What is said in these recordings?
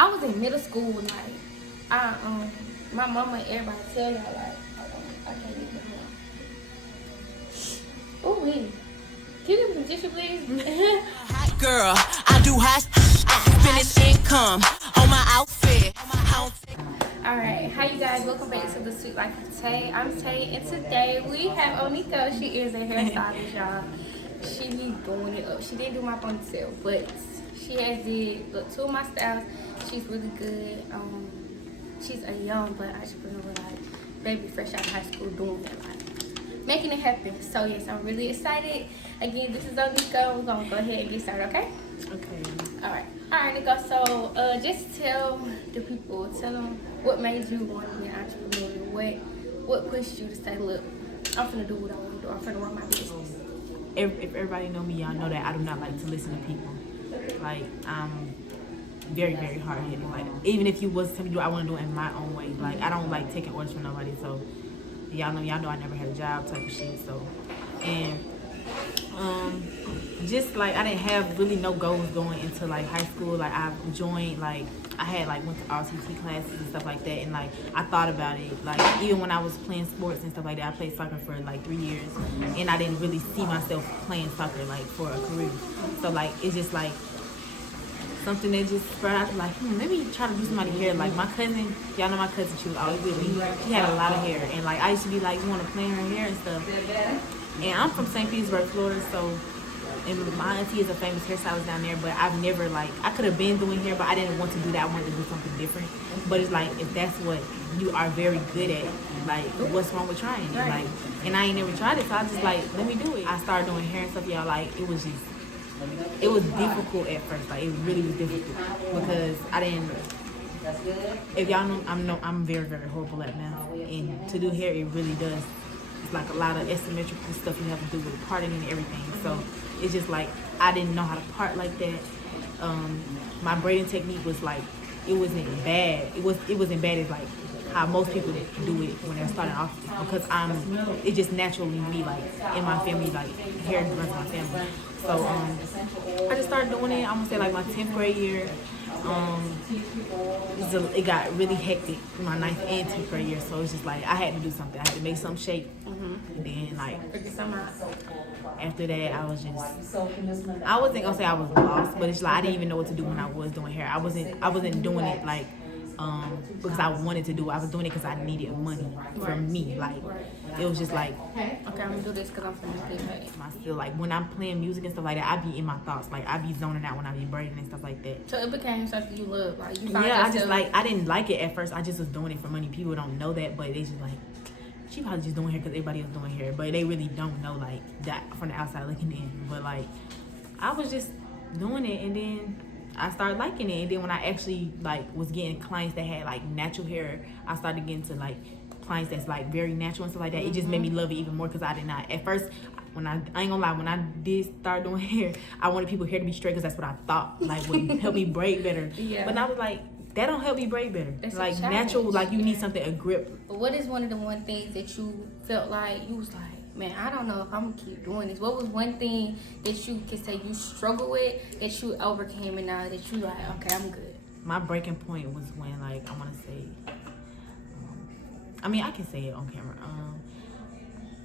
I was in middle school, like, my mama and everybody tell y'all, like, hold on, I can't even do it. Ooh, wee. Can you give me some tissue, please? Hot girl, I do hot. Finish income on my outfit. Alright, hi you guys, welcome back to the Sweet Life of Tay. I'm Tay, and today we have Onika. She is a hairstylist, y'all. She be doing it up. She didn't do my ponytail, but she has did look, two of my styles. She's really good. She's a young but entrepreneur, like baby fresh out of high school, doing it, like making it happen. So yes, I'm really excited. Again, this is Onika. We're gonna go ahead and get started, okay? Okay. Alright, Nika. So just tell the people, tell them what made you want to be an entrepreneur. What pushed you to say, look, I'm finna do what I want to do. I'm finna run my business. If everybody know me, y'all know that I do not like to listen to people. Like, I'm very, very hard-headed. Like, even if you was telling me to do, I want to do it in my own way. Like, I don't like taking orders from nobody. So, y'all know I never had a job type of shit. So, and just like I didn't have really no goals going into like high school. Like I joined, like I had like went to RTT classes and stuff like that, and like I thought about it. Like even when I was playing sports and stuff like that, I played soccer for like 3 years, and I didn't really see myself playing soccer like for a career. So like it's just like something that just spread out to like, let me try to do somebody hair. Like my cousin, y'all know my cousin, she was always with me. She had a lot of hair, and like I used to be like, you want to play in her hair and stuff. And I'm from St. Petersburg, Florida, so, and my auntie is a famous hairstylist down there, but I've never, like, I could have been doing hair, but I didn't want to do that. I wanted to do something different. But it's like, if that's what you are very good at, like, what's wrong with trying it? Like, and I ain't never tried it, so I just like, let me do it. I started doing hair and stuff, y'all, like, it was difficult at first. Like, it really was difficult because I didn't, if y'all know, I'm very, very horrible at math. And to do hair, it really does. It's like a lot of asymmetrical stuff you have to do with parting and everything. So it's just like I didn't know how to part like that. My braiding technique was like, it wasn't bad. It wasn't bad as like how most people do it when they're starting off, because it's just naturally me, like in my family, like hair runs my family. So I just started doing it. I'm gonna say like my 10th grade year. It got really hectic in my 9th and 10th grade year, so it's just like I had to do something. I had to make something shake. And then like after that, I was just, I wasn't gonna say I was lost, but it's like I didn't even know what to do when I was doing hair. I wasn't doing it like because I wanted to do it. I was doing it because I needed money from me. Like it was just like, okay, I'm gonna do this because I'm finna get paid. I still like when I'm playing music and stuff like that, I be in my thoughts. Like I be zoning out when I be braiding and stuff like that. So it became something you love. Like you found yourself. I just like, I didn't like it at first. I just was doing it for money. People don't know that, but they just like, she probably just doing hair because everybody else doing hair, but they really don't know like that from the outside looking in. But like I was just doing it, and then I started liking it. And then when I actually like was getting clients that had like natural hair, I started getting to like clients that's like very natural and stuff like that. It just made me love it even more because I did not at first. When I ain't gonna lie, when I did start doing hair, I wanted people hair to be straight because that's what I thought like would help me braid better. Yeah. But I was like, that don't help me braid better. That's like natural, like you need something, a grip. But what is one of the one things that you felt like you was like, man, I don't know if I'm gonna keep doing this? What was one thing that you could say you struggle with that you overcame, and now that you like, okay, I'm good? My breaking point was when like I want to say, I mean I can say it on camera.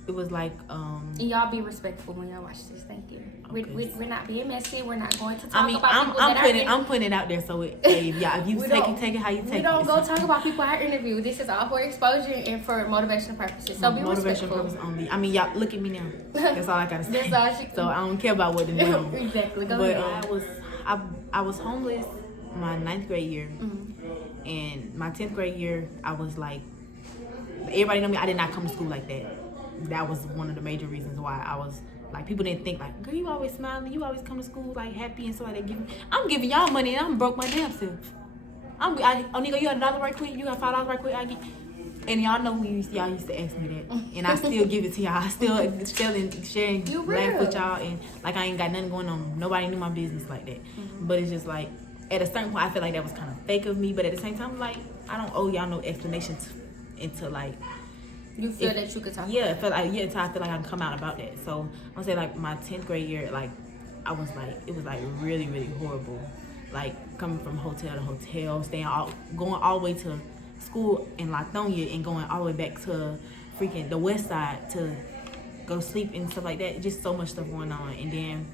It was like and y'all be respectful when y'all watch this. Thank you. Okay. We're not being messy. We're not going to talk about people I'm putting it out there, so if you take it how you take it. We don't go talk about people I interview. This is all for exposure and for motivational purposes. So be respectful. Motivational purposes only. I mean, y'all look at me now. That's all I gotta say. That's all So I don't care about what they do. Exactly. Go ahead. I was homeless my 9th grade year, and my 10th grade year I was like, everybody know me. I did not come to school like that. That was one of the major reasons why I was like, people didn't think like, girl, you always smiling, you always come to school like happy and stuff like that. I'm giving y'all money and I'm broke my damn self. Nigga, you got $1 right quick, you got $5 right quick, and y'all know y'all used to ask me that, and I still give it to y'all. I still sharing laugh with y'all, and like I ain't got nothing going on. Nobody knew my business like that. But it's just like at a certain point, I feel like that was kind of fake of me. But at the same time, like I don't owe y'all no explanations into like. You feel that you could talk? Yeah, I feel like I feel like I can come out about that. So I'll say like my 10th grade year, like I was like, it was like really, really horrible. like coming from hotel to hotel, going all the way to school in Lithonia and going all the way back to freaking the west side to go sleep and stuff like that. Just so much stuff going on. And then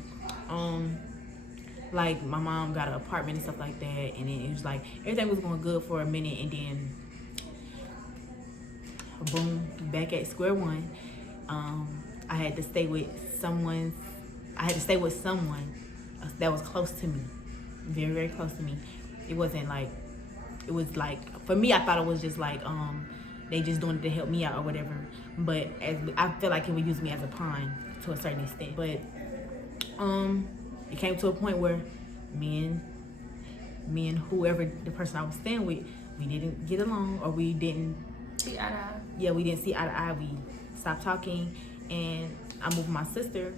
like my mom got an apartment and stuff like that, and then it was like everything was going good for a minute, and then boom, back at square one. I had to stay with someone that was close to me, very, very close to me. It was like, for me, I thought it was just like they just doing it to help me out or whatever, but I feel like it would use me as a pawn to a certain extent. But it came to a point where me and whoever the person I was staying with, we didn't get along, or we didn't see eye to eye. Yeah, we didn't see eye to eye. We stopped talking, and I moved with my sister,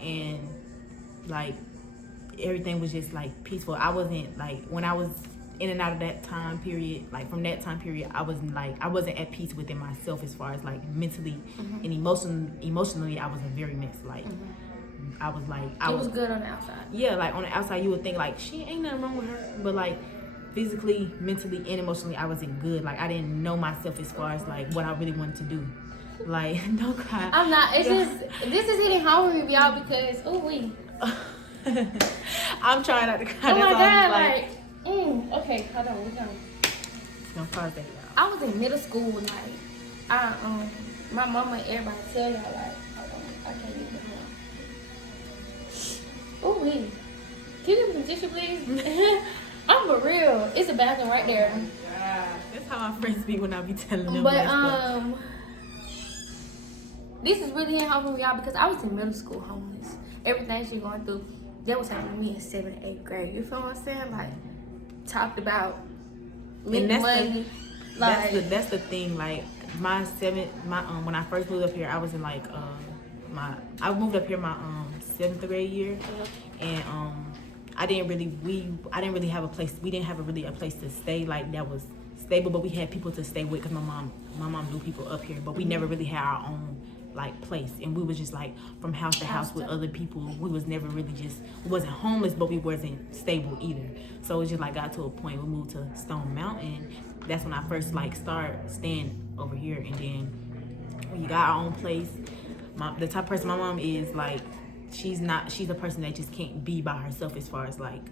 and like everything was just like peaceful. I wasn't like, when I was in and out of that time period, like from that time period, I wasn't at peace within myself as far as like mentally and emotionally. I was a very mess. Like I was like, it was good on the outside. Yeah, like on the outside you would think like she ain't nothing wrong with her, but like physically, mentally, and emotionally, I wasn't good. Like I didn't know myself as far as like what I really wanted to do. Like, don't cry. I'm not. It's just, this is hitting home with y'all because I'm trying not to cry. Oh my God, okay, hold on, we're gonna pause that, y'all. I was in middle school, like, my mama and everybody tell y'all, like, hold on, I can't even Can you give me some tissue, please? I'm for real. It's a bathroom right there. That's how my friends be when I be telling them. But this is really hitting home with y'all because I was in middle school homeless. Everything she going through, that was happening to me in 7th and 8th grade. You feel what I'm saying? Like, talked about money. That's the thing. Like when I first moved up here, I was in like I moved up here my 7th grade year, and I didn't really have a place. We didn't have a place to stay like that was stable, but we had people to stay with because my mom knew people up here, but we never really had our own like place, and we was just like from house to house with other people. We was never really we wasn't homeless, but we wasn't stable either. So it just like got to a point we moved to Stone Mountain. That's when I first like started staying over here, and then we got our own place. The type of person my mom is, like, she's a person that just can't be by herself. As far as like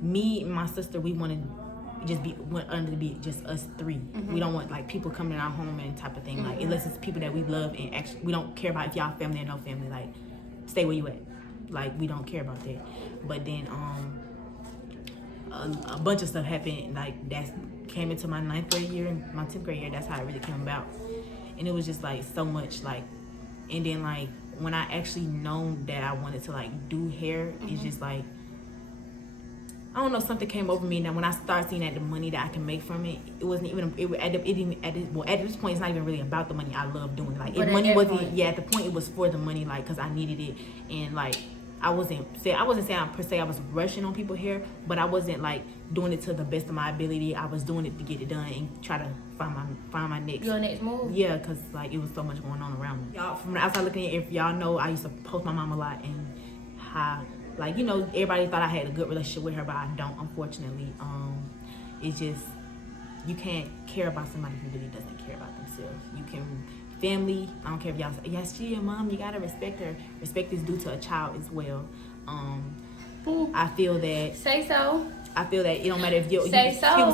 me and my sister, we want to be just us three. We don't want like people coming in our home and type of thing. Like, unless it's people that we love and actually we don't care about if y'all family or no family. Like, stay where you at. Like, we don't care about that. But then a bunch of stuff happened. Like, that came into my 9th grade year and my 10th grade year. That's how it really came about. And it was just like so much like. And then like when I actually known that I wanted to like do hair, it's just like, I don't know, something came over me. Now when I started seeing that the money that I can make from it, it wasn't even at this point it's not even really about the money. I love doing it. Like, if money wasn't at the point it was for the money, like, because I needed it. And like I wasn't saying per se I was rushing on people's hair, but I wasn't like doing it to the best of my ability. I was doing it to get it done and try to find my next. Your next move. Yeah, because like it was so much going on around me. Y'all, from the outside looking in, if y'all know, I used to post my mom a lot, and how, like, you know, everybody thought I had a good relationship with her, but I don't, unfortunately. It's just, you can't care about somebody who really doesn't care about themselves. You can. Family, I don't care if y'all say, yes, she your mom, you gotta respect her. Respect is due to a child as well. I feel that. Say so. I feel that it don't matter if people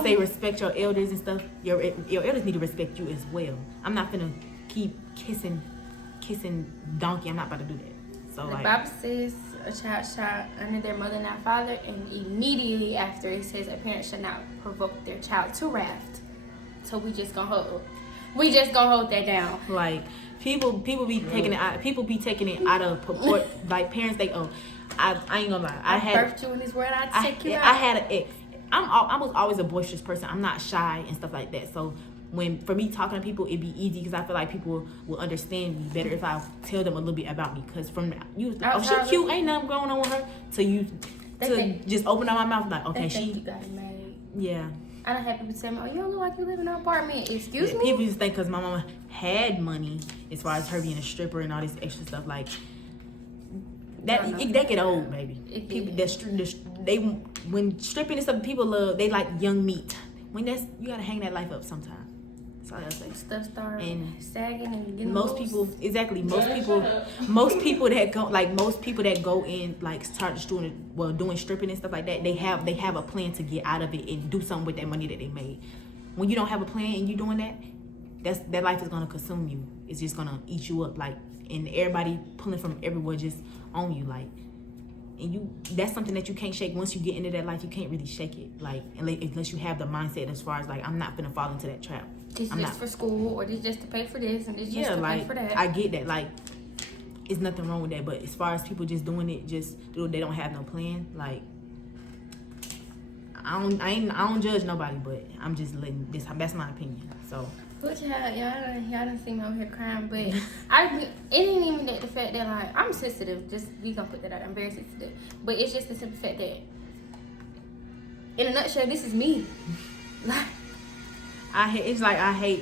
say respect your elders and stuff. Your elders need to respect you as well. I'm not gonna keep kissing donkey. I'm not about to do that. So the like, Bible says a child shall honor their mother and their father, and immediately after it says a parent shall not provoke their child to wrath. So we just gonna hold that down. Like, people be taking it out. People be taking it out of purport. Like, parents, I ain't gonna lie. I birthed you in this world. I take you out. I had an ex. I was always a boisterous person. I'm not shy and stuff like that. So for me talking to people, it'd be easy because I feel like people will understand me better if I tell them a little bit about me. Because from she cute, ain't nothing going on with her. To just open up my mouth like, okay, she. You got married. Yeah. I don't have people tell me, oh, you don't look like you live in an apartment. Excuse me? People just think because my mama had money, as far as her being a stripper and all this extra stuff, like, that get old, baby. People they when stripping and stuff, people love. They like young meat. When you gotta hang that life up sometime. That's all I say. Stuff start sagging and getting most loose. people most people that go in like start doing stripping and stuff like that. They have a plan to get out of it and do something with that money that they made. When you don't have a plan and you doing that life is gonna consume you. It's just gonna eat you up, like, and everybody pulling from everywhere just on you, like, and that's something that you can't shake. Once you get into that life, you can't really shake it, like, unless you have the mindset as far as like, I'm not gonna fall into that trap. It's just for school, or it's just to pay for this, and it's just to pay for that. I get that, like, it's nothing wrong with that, but as far as people just doing it, they don't have no plan, like, I don't judge nobody, but I'm just letting this. That's my opinion. So. Which y'all done see me over here crying, but it ain't even that the fact that like I'm sensitive. Just we gonna put that out. I'm very sensitive, but it's just the simple fact that, in a nutshell, this is me. Like I hate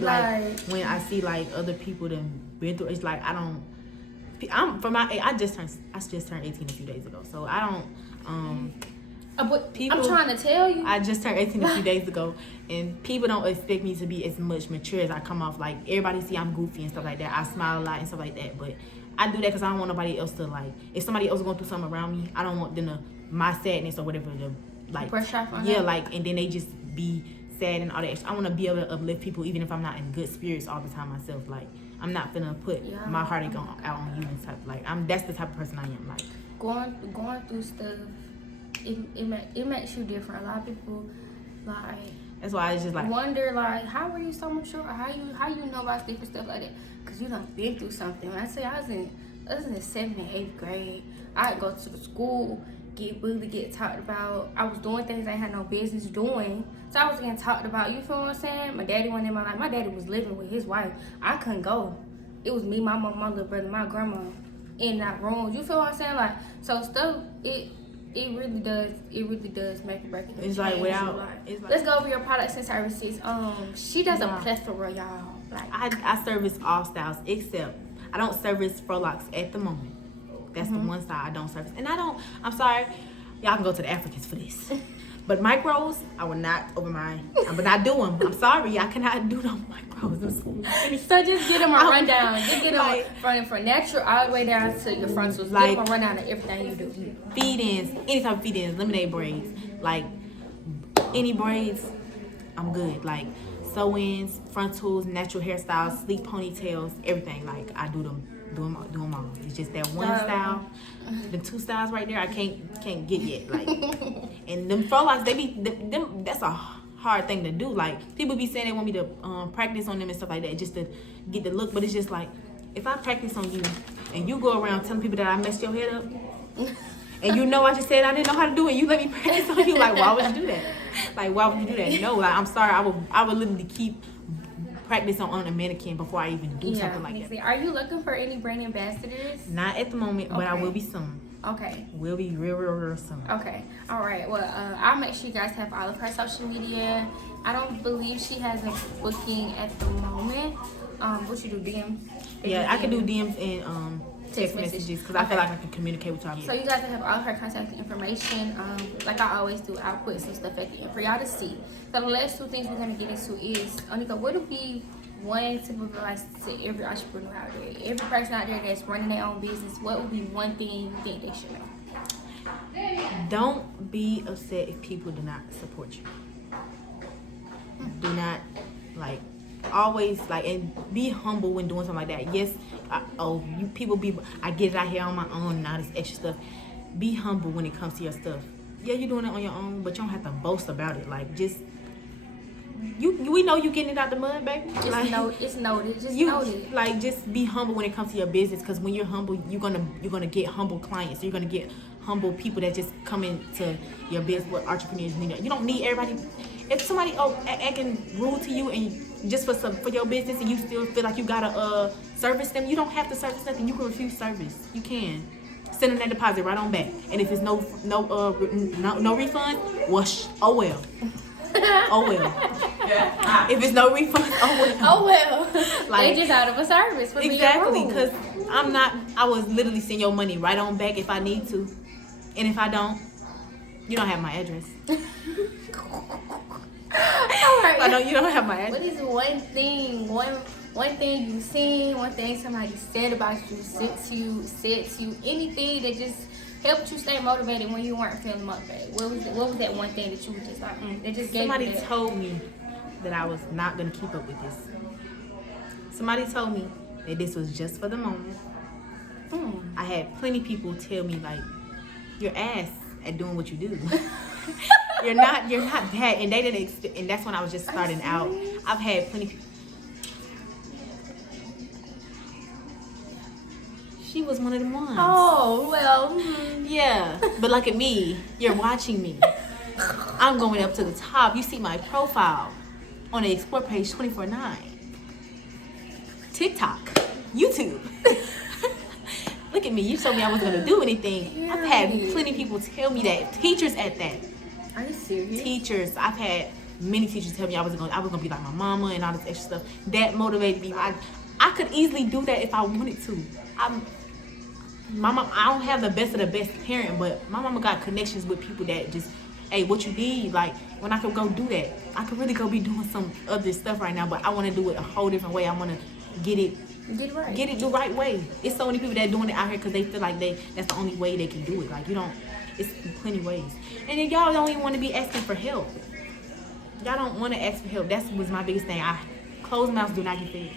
like when I see like other people that been through. It's like I just turned 18 a few days ago, so I don't But people, I'm trying to tell you. I just turned 18 a few days ago, and people don't expect me to be as much mature as I come off. Like, everybody see I'm goofy and stuff like that. I smile a lot and stuff like that, but I do that because I don't want nobody else to, like, if somebody else is going through something around me, I don't want them to, my sadness or whatever, to, like, brush off on yeah, that. like, and then they just be sad and all that. I want to be able to uplift people even if I'm not in good spirits all the time myself. Like, I'm not gonna put my heartache out on you and type. Like, that's the type of person I am. Like, going through stuff. It makes you different. A lot of people like. That's why I just like wonder like how were you so mature? How you know about different stuff like that? Cause you done been through something. When I say I was in 7th and 8th grade, I'd go to the school, get bullied, get talked about. I was doing things I had no business doing, so I was getting talked about. You feel what I'm saying? My daddy went in my life. My daddy was living with his wife. I couldn't go. It was me, my mom, my little brother, my grandma in that room. You feel what I'm saying? Like, so stuff It really does make a break. It's like without. It's like, let's go over your products and services. She does a plethora, y'all. Like I service all styles except I don't service furlocks at the moment. That's the one style I don't service, and I'm sorry, y'all can go to the Africans for this. But micros, I will not I will not do them. I'm sorry, I cannot do them micros. So just get them a rundown. Just get them like, from natural all the way down to your frontals. Like, get them a rundown of everything you do. Feed-ins, any type of feed-ins, lemonade braids, like any braids, I'm good. Like sew-ins, frontals, natural hairstyles, sleek ponytails, everything. Like I do them all. It's just that one style. The 2 styles right there I can't get yet. Like, and them furlocks, them that's a hard thing to do. Like, people be saying they want me to practice on them and stuff like that just to get the look, but it's just like, if I practice on you and you go around telling people that I messed your head up and you know I just said I didn't know how to do it, you let me practice on you, like, why would you do that? Like, why would you do that? No, like, I'm sorry, I would literally keep practice on a mannequin before I even do something like that. Are you looking for any brand ambassadors? Not at the moment, but I will be soon. Okay. We'll be real soon. Okay. All right. Well, I'll make sure you guys have all of her social media. I don't believe she has a booking at the moment. What you do, DMs? Yeah, I can do DMs and text messages because I feel like I can communicate with y'all. So you guys have all her contact information. Like I always do, I'll put some stuff at the end for y'all to see. So the last 2 things we're gonna get into is, Onika, what would be one tip of advice to every entrepreneur out there, every person out there that's running their own business? What would be one thing you think they should know? Don't be upset if people do not support you. Do not always and be humble when doing something like that. Yes, I get it out here on my own and all this extra stuff. Be humble when it comes to your stuff. Yeah, you're doing it on your own, but you don't have to boast about it. Like, just we know you getting it out the mud, baby. It's noted. Just noted. Like, just be humble when it comes to your business, because when you're humble, you're gonna get humble clients. You're gonna get humble people that just come into your business. What entrepreneurs need. You don't need everybody. If somebody acting rude to you and just for your business and you still feel like you gotta service them, you don't have to service nothing. You can refuse service. You can send them that deposit right on back. And if it's no refund, well, oh well. Oh well. If it's no refund, oh well. Like, they just out of a service for exactly, because I was literally send your money right on back if I need to. And if I don't, you don't have my address. I know you don't have my address. What is one thing you seen, one thing somebody said about you, said to you, anything that just helped you stay motivated when you weren't feeling motivated? What was that one thing that you were just like, that just gave Somebody you that? told me that I was not gonna keep up with this. Somebody told me that this was just for the moment. I had plenty of people tell me like, you're ass at doing what you do. you're not that, and they didn't expect, and that's when I was just starting out. I've had plenty of people. She was one of them ones. Oh, well. Yeah, but look at me. You're watching me. I'm going up to the top. You see my profile on the Explore page 24/9. TikTok, YouTube. Look at me. You told me I wasn't going to do anything. I've had plenty of people tell me that. Teachers at that. Are you serious? Teachers. I've had many teachers tell me I was gonna be like my mama and all this extra stuff. That motivated me. I could easily do that if I wanted to. My mom, I don't have the best of the best parent, but my mama got connections with people that just, hey, what you need? Like, when I could go do that, I could really go be doing some other stuff right now, but I want to do it a whole different way. I want to get it the right way. It's so many people that doing it out here because they feel like that's the only way they can do it. Like, you don't, it's plenty ways. And then y'all don't even want to be asking for help. Y'all don't want to ask for help. That was my biggest thing. Closed mouths do not get fed.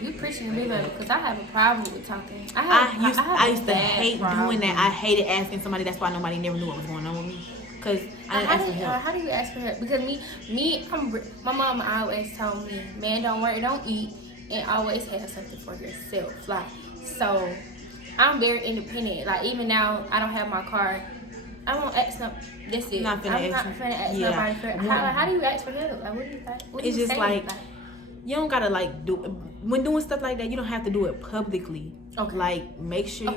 You preaching to me, baby, because I have a problem with talking. I used to hate doing that. I hated asking somebody. That's why nobody never knew what was going on with me. Because I didn't ask for help. How do you ask for help? Because my mama always told me, man, don't worry, don't eat, and always have something for yourself. Like, so I'm very independent. Like, even now, I don't have my car. I won't ask no. That's it. I'm not finna ask nobody for help. How do you ask for help? Like, what do you just say? like, you don't gotta like do when doing stuff like that. You don't have to do it publicly. Okay. Like, make sure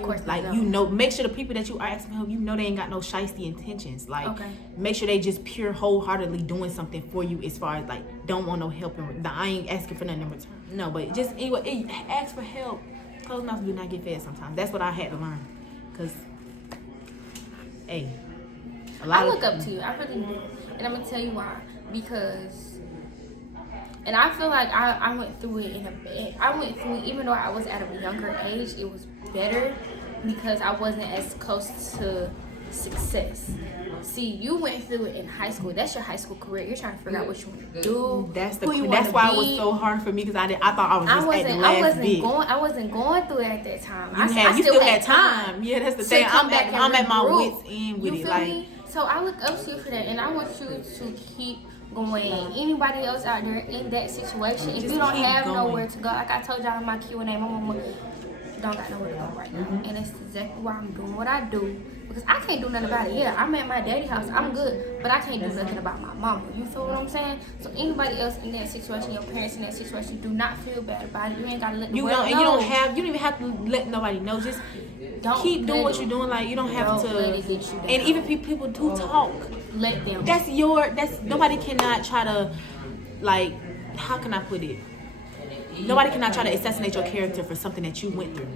make sure the people that you are asking for help, you know they ain't got no shiesty intentions. Like, make sure they just pure wholeheartedly doing something for you as far as like don't want no help and I ain't asking for nothing in return. No, but just anyway, ask for help. Closed mouths do not get fed sometimes. That's what I had to learn. Cause, hey, I look up to you. I really do, and I'm gonna tell you why. Because. And I feel like I went through it even though I was at a younger age, it was better because I wasn't as close to success. See, you went through it in high school. That's your high school career. You're trying to figure out what you want to do. That's why it was so hard for me because I thought I was just at the last bit. I wasn't going through it at that time. You still had time. Yeah, that's the thing. I'm at my wits end with it. Like, so I look up to you for that, and I want you to keep going. Anybody else out there in that situation, if you don't have nowhere to go, like I told y'all in my Q&A, my mama don't got nowhere to go right now, and that's exactly why I'm doing what I do, because I can't do nothing about it. Yeah, I'm at my daddy house, I'm good, but I can't do nothing about my mama. You feel what I'm saying? So anybody else in that situation, your parents in that situation, do not feel bad about it. You ain't gotta let the world know. You don't even have to let nobody know. Just keep doing what you're doing. Like, you don't have to let it get you down. And even people do talk. Let them. Nobody cannot try to, like, how can I put it? Nobody cannot try to assassinate your character for something that you went through,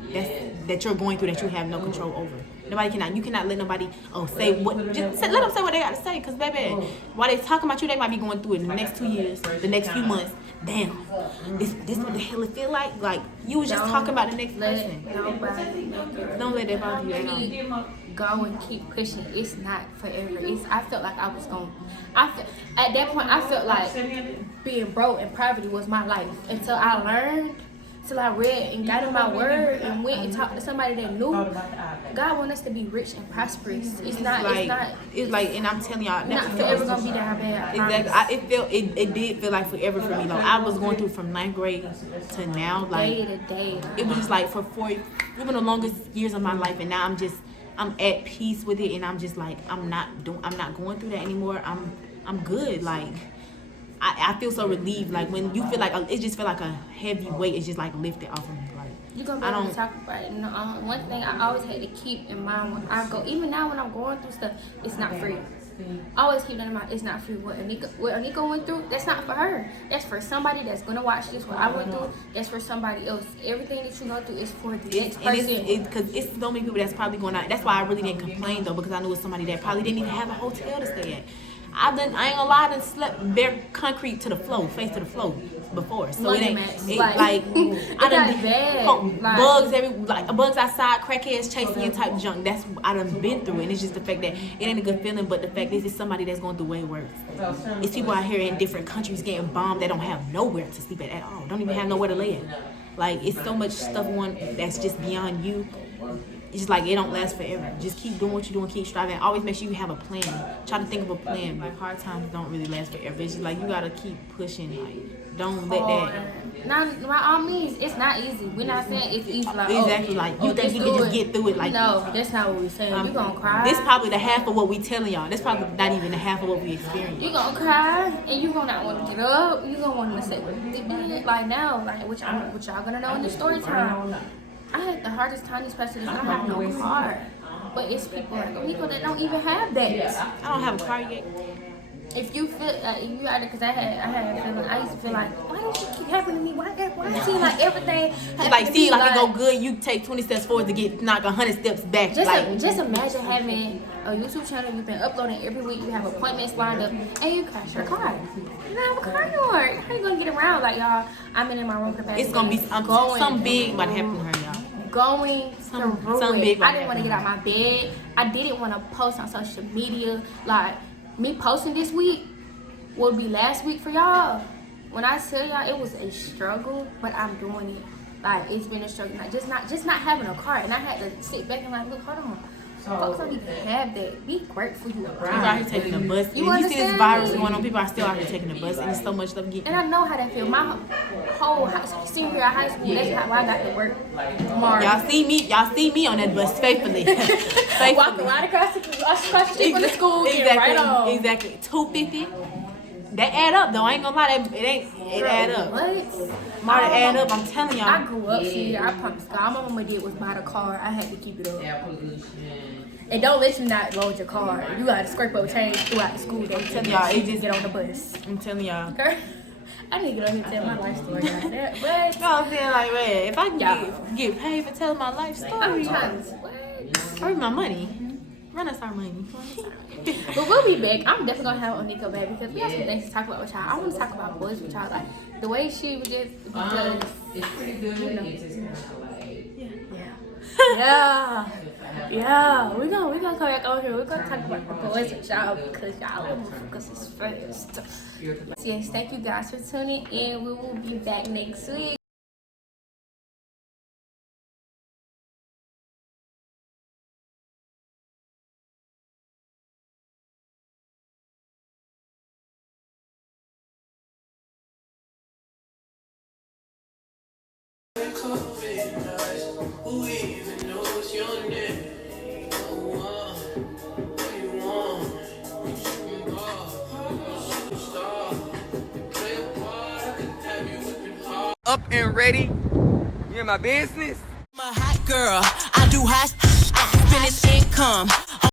that you're going through, that you have no control over. You cannot let nobody say what. Let them say what they got to say, because baby, while they talking about you, they might be going through it in the next 2 years, the next few months. Damn, this what the hell it feel like? Like, you was just talking about the next person. Don't let that bother you at all. Go and keep pushing. It's not forever. I felt like I was going. At that point, I felt like being broke and poverty was my life until I learned, till I read and got in my word and went and talked to somebody that knew. God wants us to be rich and prosperous. It's not. And I'm telling y'all, not forever gonna be that bad. Exactly. It did feel like forever for me. Like, I was going through from 9th grade to now. Like, day to day. It was just like for even the longest years of my life, and now I'm at peace with it, and I'm just like, I'm not going through that anymore. I'm good. Like, I feel so relieved. Like, when you feel like it just feel like a heavy weight is just like lifted off of me. Like, you're gonna be able to talk about it. One thing I always had to keep in mind when I go, even now when I'm going through stuff, it's not free. Always keep that in mind. It's not for you. What Anika went through, that's not for her. That's for somebody that's gonna watch this. What I went through, that's for somebody else. Everything that you go through is for the next person. Because it's so many people that's probably going out. That's why I really didn't complain though, because I knew it was somebody that probably didn't even have a hotel to stay at. I ain't gonna lie, I done slept bare concrete to the floor, face to the floor before. So it ain't like I done bad. Bugs outside, crackheads chasing you type junk. That's what I done been through, and it's just the fact that it ain't a good feeling. But the fact is, it's somebody that's going through way worse. It's people out here in different countries getting bombed that don't have nowhere to sleep at all. Don't even have nowhere to lay at. Like it's so much stuff that's just beyond you. It's just like it don't last forever. Just keep doing what you're doing, keep striving. Always make sure you have a plan. Try to think of a plan. Like hard times don't really last forever. It's just like you gotta keep pushing. Like don't let that. Not by all means, it's not easy. We're not saying it's easy. Like exactly. Like you think you can just get through it. Like no, that's not what we're saying. You gonna cry. This probably the half of what we telling y'all. That's probably not even the half of what we experience. You gonna cry and you gonna not want to get up. You gonna want to say what they did. Like now, like what y'all gonna know in the story time. I had the hardest time this past year. I don't have no car, but it's people like people that don't even have that. I don't have a car yet. If you feel you had it, cause I had a feeling. I used to feel like, why does it keep happening to me? Why it seem like everything? Like see, like it go good. You take 20 steps forward to get knock 100 steps back. Just imagine having a YouTube channel. You've been uploading every week. You have appointments lined up, and you crash your car. You don't have a car anymore. How you gonna get around? Like y'all, I'm in my room for it's gonna be something big about to happen to her, y'all. Going through it. I didn't want to get out my bed. I didn't want to post on social media. Like me posting this week will be last week for y'all. When I tell y'all it was a struggle, but I'm doing it. Like it's been a struggle. Like just not having a car, and I had to sit back and like, look, hold on. Folks don't even have that. Be grateful you around. People out here taking the bus. You see this virus going on. People are still out here taking the bus, and there's so much stuff getting. And I know how that feel. My whole senior year of high school, that's how I got to work tomorrow. Y'all see me on that bus faithfully. Walking right across the street from the school. Exactly. Right on. Exactly. $250. That add up though. I ain't gonna lie. It add up. What? Marta add up. I'm telling y'all. I grew up here. I promise God. All my mama did was buy the car. I had to keep it up. And don't let you not load your car. You gotta scrape up change throughout the school. Don't tell y'all it just get on the bus. I'm telling y'all. Okay? I need to get on here and tell my life story like that. But no, I'm saying like, man, if I can get paid for telling my life story, I'm trying to earn my money. Run us our money. But we'll be back. I'm definitely gonna have Onika back because we have some things to talk about with y'all. I want to talk about boys with y'all, like the way she was just because it's pretty good. You know. Yeah, we're gonna come back over here. We're gonna talk about the boys with y'all because y'all motherfuckers is first. Yes, thank you guys for tuning in. We will be back next week. Up and ready. You in my business? I'm a hot girl. I do hot. I finish income.